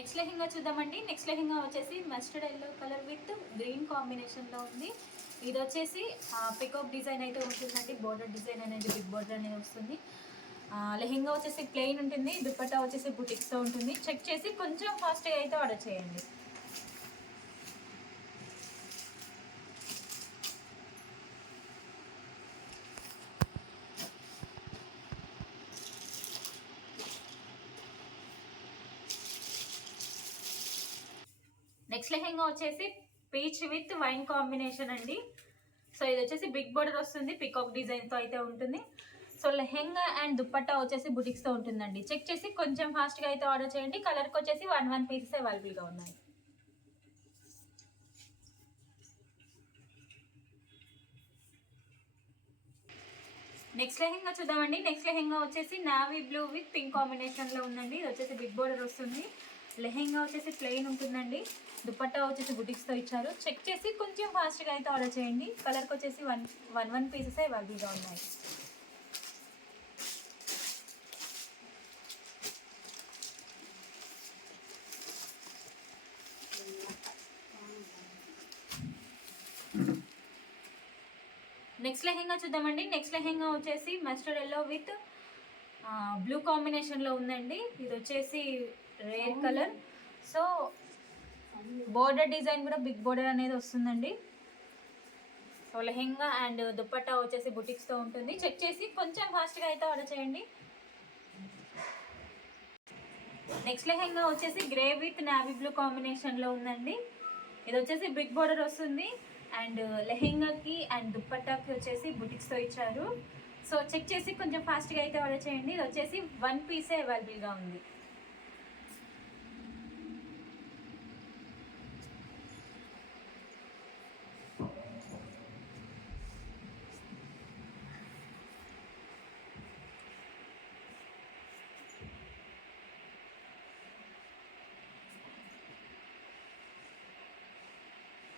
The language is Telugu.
నెక్స్ట్ లెహంగా చూద్దామండి. నెక్స్ట్ లెహెంగా వచ్చేసి mustard yellow colour with green కాంబినేషన్లో ఉంది. ఇది వచ్చేసి పికప్ డిజైన్ అయితే ఉంటుందండి. బోర్డర్ డిజైన్ అనేది బిగ్ బోర్డర్ అనేది వస్తుంది. లెహెంగా వచ్చేసి ప్లెయిన్ ఉంటుంది. దుప్పట్టా వచ్చేసి బుటిక్స్తో ఉంటుంది. చెక్ చేసి కొంచెం ఫాస్ట్గా అయితే ఆర్డర్ చేయండి. నెక్స్ట్ లెహెంగా వచ్చేసి పీచ్ విత్ వైన్ కాంబినేషన్ అండి. సో ఇది వచ్చేసి బిగ్ బోర్డర్ వస్తుంది పికాక్ డిజైన్తో అయితే ఉంటుంది. సో లెహెంగా అండ్ దుప్పట్టా వచ్చేసి బుటిక్స్తో ఉంటుందండి. చెక్ చేసి కొంచెం ఫాస్ట్గా అయితే ఆర్డర్ చేయండి. కలర్కి వచ్చేసి వన్ వన్ పీసెస్ అవైలబుల్గా ఉన్నాయి. నెక్స్ట్ లెహెంగా చూద్దామండి. నెక్స్ట్ లెహెంగా వచ్చేసి నావీ బ్లూ విత్ పింక్ కాంబినేషన్లో ఉందండి. ఇది వచ్చేసి బిగ్ బోర్డర్ వస్తుంది. లెహెంగా వచ్చేసి ప్లెయిన్ ఉంటుందండి. దుపట్టా వచ్చేసి బుటిక్స్తో ఇచ్చారు. చెక్ చేసి కొంచెం ఫాస్ట్గా అయితే ఆర్డర్ చేయండి. కలర్కి వచ్చేసి వన్ వన్ వన్ పీసెస్ అవైలబుల్గా ఉన్నాయి. నెక్స్ట్ లెహెంగా చూద్దామండి. నెక్స్ట్ లెహెంగా వచ్చేసి మస్టర్డ్ ఎల్లో విత్ బ్లూ కాంబినేషన్లో ఉందండి. ఇది వచ్చేసి rare colour so border design కూడా బిగ్ బోర్డర్ అనేది వస్తుందండి. సో లెహెంగా అండ్ దుప్పట్టా వచ్చేసి బుటిక్స్తో ఉంటుంది. చెక్ చేసి కొంచెం ఫాస్ట్గా అయితే ఆర్డర్ చేయండి. నెక్స్ట్ లెహెంగా వచ్చేసి గ్రే విత్ నావీ బ్లూ కాంబినేషన్లో ఉందండి. ఇది వచ్చేసి బిగ్ బోర్డర్ వస్తుంది. అండ్ లెహెంగాకి అండ్ దుప్పట్టాకి వచ్చేసి బుటిక్స్తో ఇచ్చారు. సో చెక్ చేసి కొంచెం ఫాస్ట్గా అయితే ఆర్డర్ చేయండి. ఇది వచ్చేసి వన్ పీసే అవైలబుల్గా ఉంది.